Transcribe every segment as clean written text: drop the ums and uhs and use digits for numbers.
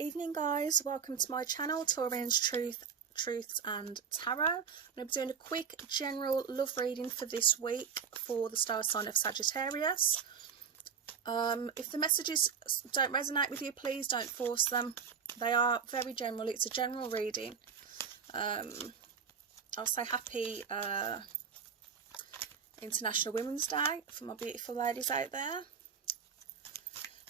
Evening guys, welcome to my channel, Taurian's Truths and Tarot. I'm going to be doing a quick general love reading for this week for the star sign of Sagittarius. If the messages don't resonate with you, please don't force them. They are very general. It's a general reading. I'll say happy International Women's Day for my beautiful ladies out there.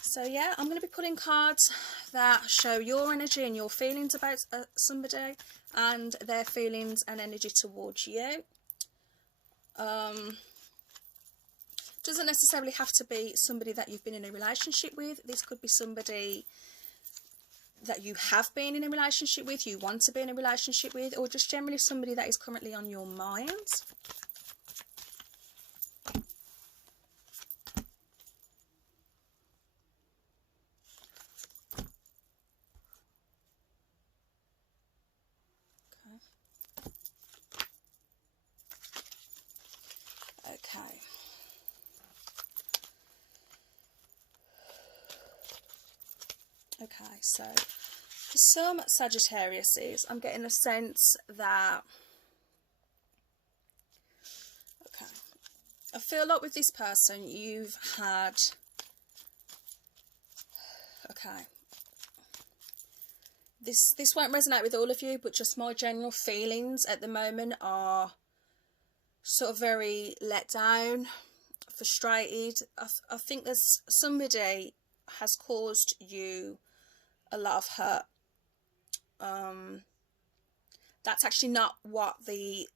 So yeah, I'm going to be pulling cards that show your energy and your feelings about somebody and their feelings and energy towards you. Doesn't necessarily have to be somebody that you've been in a relationship with. This could be somebody that you have been in a relationship with, you want to be in a relationship with, or just generally somebody that is currently on your mind. Okay, so for some Sagittariuses, I'm getting a sense that, I feel like with this person you've had, this won't resonate with all of you, but just my general feelings at the moment are sort of very let down, frustrated. I think there's somebody has caused you a lot of hurt. That's actually not what the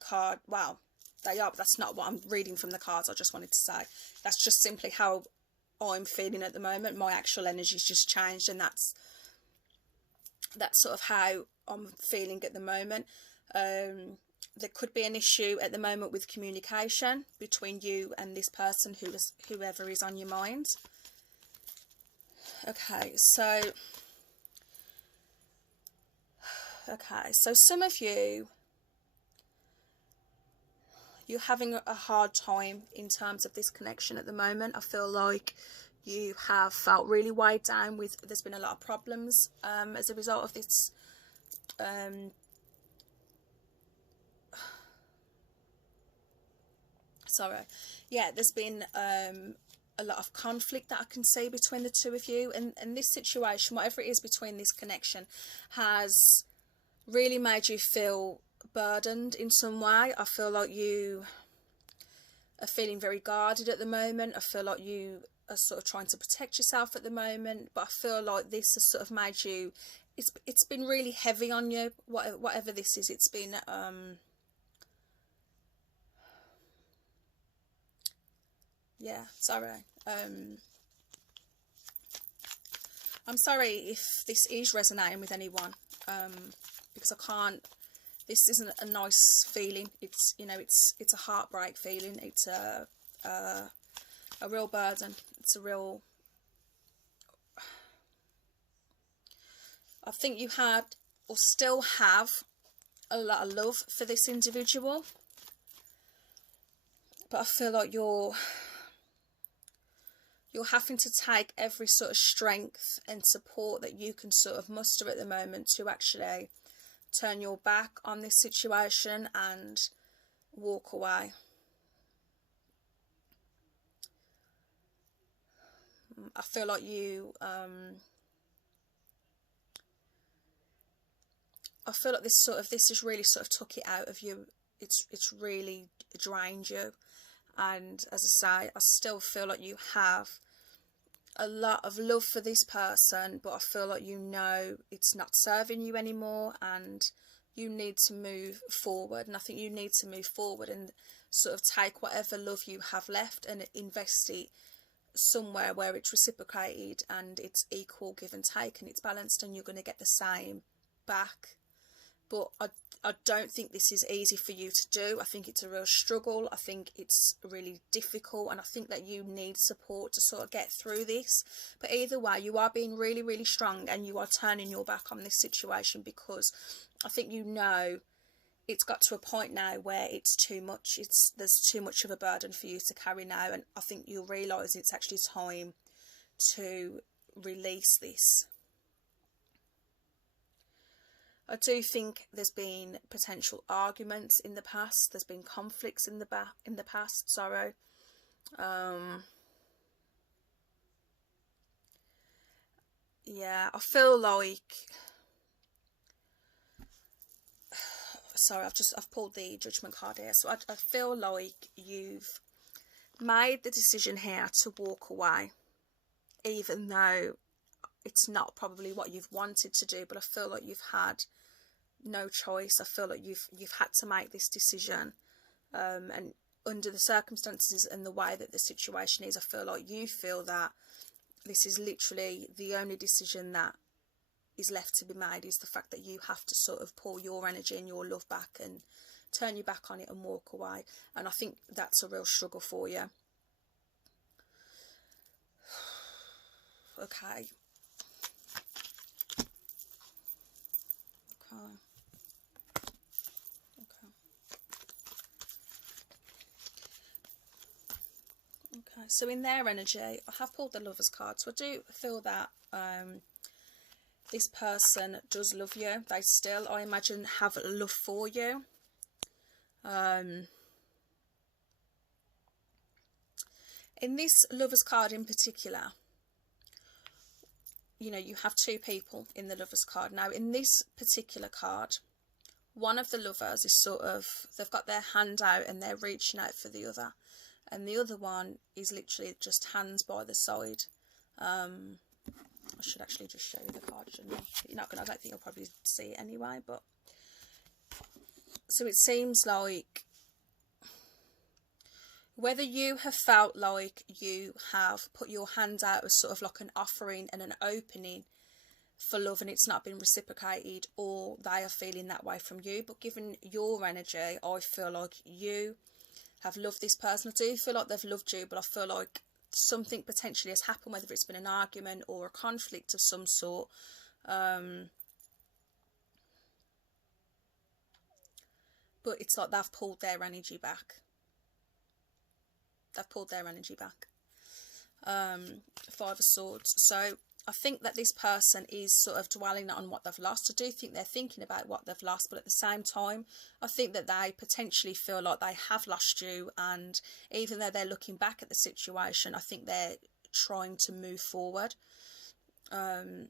card, well, they are, but that's not what I'm reading from the cards. I just wanted to say that's just simply how I'm feeling at the moment. My actual energy's just changed, and that's sort of how I'm feeling at the moment. There could be an issue at the moment with communication between you and this person, whoever is on your mind. Okay, so some of you're having a hard time in terms of this connection at the moment. I feel like you have felt really weighed down with, there's been a lot of problems as a result of this there's been a lot of conflict that I can see between the two of you, and this situation, whatever it is between this connection, has really made you feel burdened in some way. I feel like you are feeling very guarded at the moment. I feel like you are sort of trying to protect yourself at the moment, but I feel like this has sort of made you, it's been really heavy on you, whatever this is. It's been I'm sorry if this is resonating with anyone, because I can't, this isn't a nice feeling. It's, you know, it's a heartbreak feeling. It's a real burden. It's a real, I think you had or still have a lot of love for this individual, but I feel like you're having to take every sort of strength and support that you can sort of muster at the moment to actually turn your back on this situation and walk away. I feel like you, I feel like this has really sort of took it out of you. It's really drained you. And as I say, I still feel like you have a lot of love for this person, but I feel like, you know, it's not serving you anymore and you need to move forward. And I think you need to move forward and sort of take whatever love you have left and invest it somewhere where it's reciprocated and it's equal give and take and it's balanced, and you're going to get the same back. But I don't think this is easy for you to do. I think it's a real struggle. I think it's really difficult, and I think that you need support to sort of get through this. But either way, you are being really, really strong, and you are turning your back on this situation, because I think, you know, it's got to a point now where it's too much. There's too much of a burden for you to carry now, and I think you'll realise it's actually time to release this. I do think there's been potential arguments in the past. There's been conflicts in the past. Sorry. Yeah, I feel like. Sorry, I've pulled the Judgment card here. So I feel like you've made the decision here to walk away, even though it's not probably what you've wanted to do. But I feel like you've had no choice. I feel like you've had to make this decision, and under the circumstances and the way that the situation is, I feel like you feel that this is literally the only decision that is left to be made, is the fact that you have to sort of pull your energy and your love back and turn your back on it and walk away. And I think that's a real struggle for you. Okay. Okay, so in their energy, I have pulled the Lovers card, so I do feel that this person does love you. They still, I imagine, have love for you. In this Lovers card in particular, you know, you have two people in the Lovers card. Now, in this particular card, one of the lovers is sort of, they've got their hand out and they're reaching out for the other. And the other one is literally just hands by the side. I should actually just show you the card, shouldn't I? You're not gonna, I don't think you'll probably see it anyway, but so it seems like whether you have felt like you have put your hand out as sort of like an offering and an opening for love and it's not been reciprocated, or they are feeling that way from you, but given your energy, I feel like you have loved this person. I do feel like they've loved you, but I feel like something potentially has happened, whether it's been an argument or a conflict of some sort. But it's like they've pulled their energy back. They've pulled their energy back. Five of Swords. So I think that this person is sort of dwelling on what they've lost. I do think they're thinking about what they've lost, but at the same time, I think that they potentially feel like they have lost you, and even though they're looking back at the situation, I think they're trying to move forward. You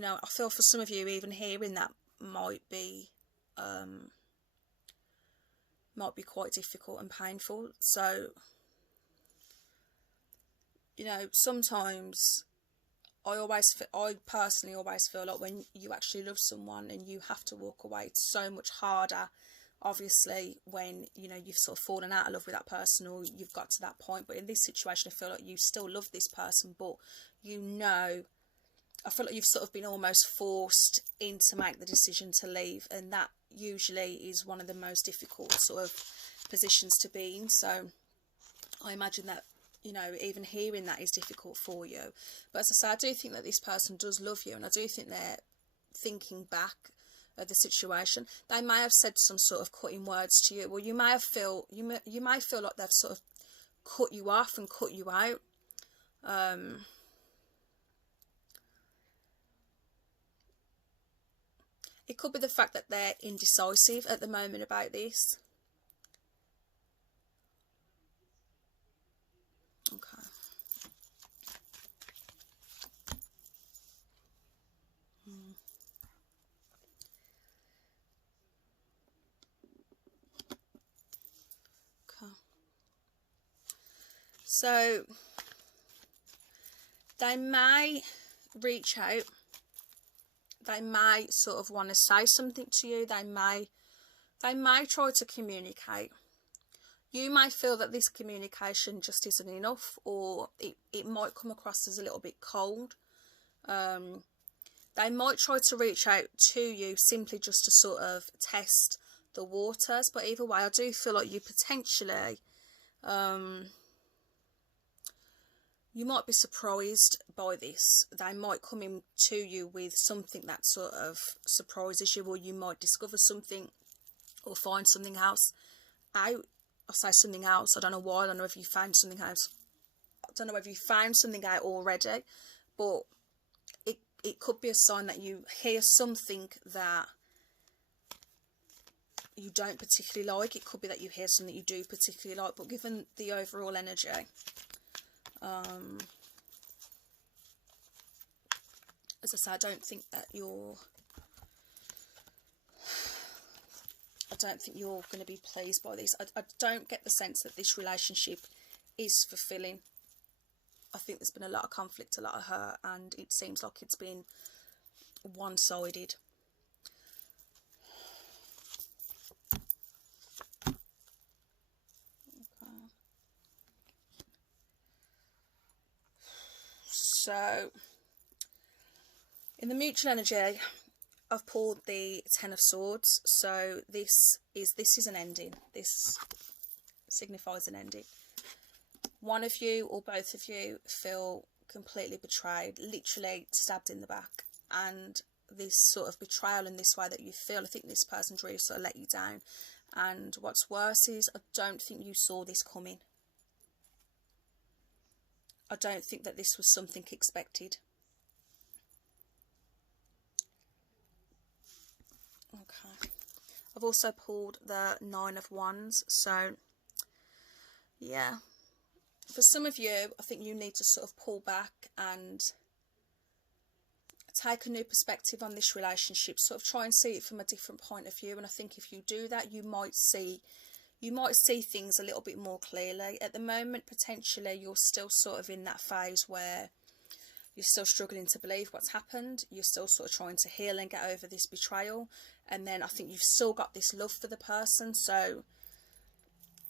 know, I feel for some of you, even hearing that might be quite difficult and painful. So, you know, sometimes I personally always feel like when you actually love someone and you have to walk away, it's so much harder, obviously, when, you know, you've sort of fallen out of love with that person or you've got to that point. But in this situation, I feel like you still love this person, but you know, I feel like you've sort of been almost forced in to make the decision to leave, and that usually is one of the most difficult sort of positions to be in. So I imagine that, you know, even hearing that is difficult for you. But as I say, I do think that this person does love you, and I do think they're thinking back at the situation. They may have said some sort of cutting words to you, or you may have you may feel like they've sort of cut you off and cut you out. It could be the fact that they're indecisive at the moment about this. Okay. Okay. So they may reach out. They may sort of want to say something to you. They may try to communicate. You may feel that this communication just isn't enough, or it might come across as a little bit cold. They might try to reach out to you simply just to sort of test the waters. But either way, I do feel like you potentially, you might be surprised by this. They might come in to you with something that sort of surprises you, or you might discover something or find something else out. I say something else, I don't know why, I don't know if you found something else. I don't know if you found something out already, but it could be a sign that you hear something that you don't particularly like. It could be that you hear something you do particularly like, but given the overall energy, as I say, I don't think you're going to be pleased by this. I don't get the sense that this relationship is fulfilling. I think there's been a lot of conflict, a lot of hurt, and it seems like it's been one-sided. Okay. So, in the mutual energy, I've pulled the Ten of Swords. So this is an ending. This signifies an ending. One of you or both of you feel completely betrayed, literally stabbed in the back, and this sort of betrayal in this way that you feel, I think this person's really sort of let you down. And what's worse is, I don't think you saw this coming. I don't think that this was something expected. Okay. I've also pulled the Nine of Wands. So, yeah. For some of you, I think you need to sort of pull back and take a new perspective on this relationship. Sort of try and see it from a different point of view. And I think if you do that, you might see things a little bit more clearly. At the moment, potentially, you're still sort of in that phase where you're still struggling to believe what's happened. You're still sort of trying to heal and get over this betrayal. And then I think you've still got this love for the person. So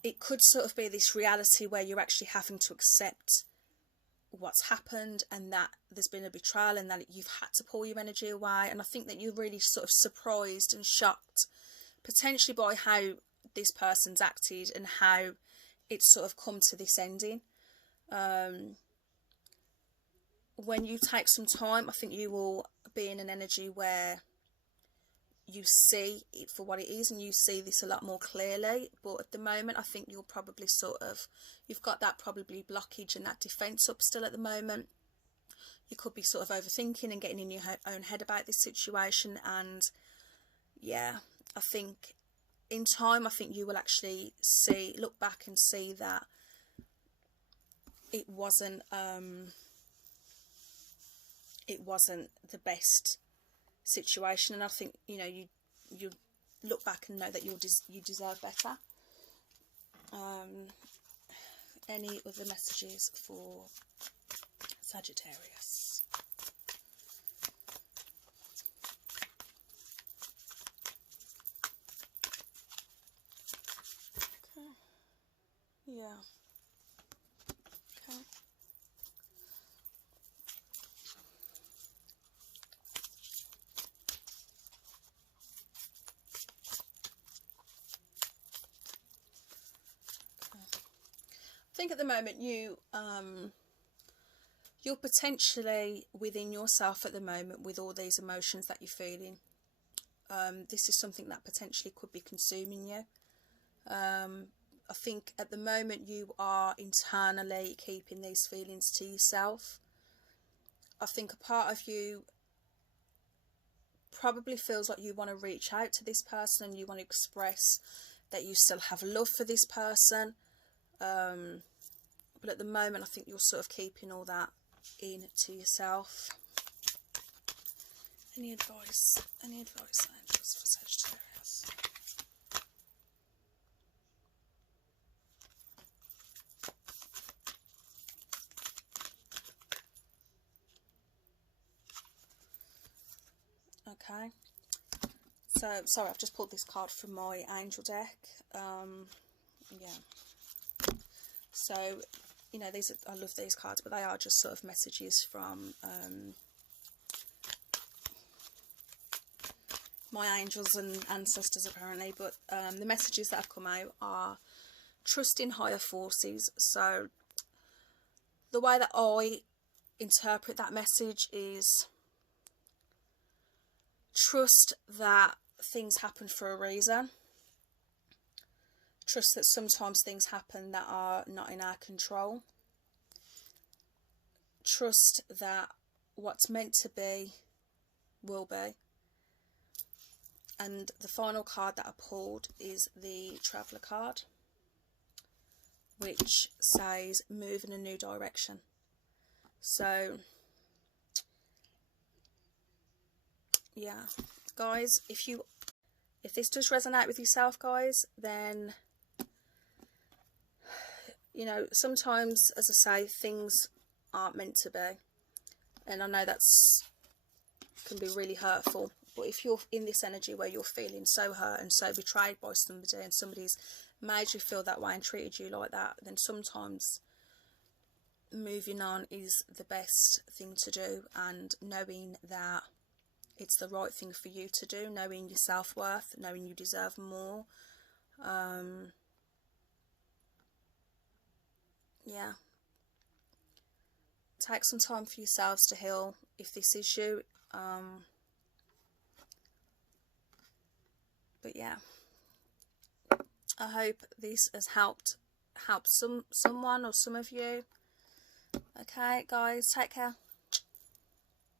it could sort of be this reality where you're actually having to accept what's happened and that there's been a betrayal and that you've had to pull your energy away. And I think that you're really sort of surprised and shocked potentially by how this person's acted and how it's sort of come to this ending. When you take some time, I think you will be in an energy where you see it for what it is and you see this a lot more clearly. But at the moment, I think you'll probably you've got that probably blockage and that defence up still at the moment. You could be sort of overthinking and getting in your own head about this situation. And yeah, I think in time, I think you will actually look back and see that it wasn't the best situation. And I think, you know, you look back and know that you deserve better. Any other messages for Sagittarius? Okay. Yeah. Okay. I think at the moment you're potentially within yourself at the moment with all these emotions that you're feeling. This is something that potentially could be consuming you. I think at the moment you are internally keeping these feelings to yourself. I think a part of you probably feels like you want to reach out to this person and you want to express that you still have love for this person. But at the moment, I think you're sort of keeping all that in to yourself. Any advice? Any advice, angels, for Sagittarius? Okay. So, sorry, I've just pulled this card from my angel deck. Yeah. So, you know, I love these cards, but they are just sort of messages from my angels and ancestors, apparently. But the messages that have come out are trust in higher forces. So the way that I interpret that message is trust that things happen for a reason. Trust that sometimes things happen that are not in our control. Trust that what's meant to be will be. And the final card that I pulled is the Traveller card, which says move in a new direction. So yeah, guys, if this does resonate with yourself, guys, then, you know, sometimes, as I say, things aren't meant to be, and I know that's can be really hurtful. But if you're in this energy where you're feeling so hurt and so betrayed by somebody, and somebody's made you feel that way and treated you like that, then sometimes moving on is the best thing to do, and knowing that it's the right thing for you to do, knowing your self-worth, knowing you deserve more. Yeah, take some time for yourselves to heal if this is you. But yeah, I hope this has helped someone or some of you. Okay, guys, take care.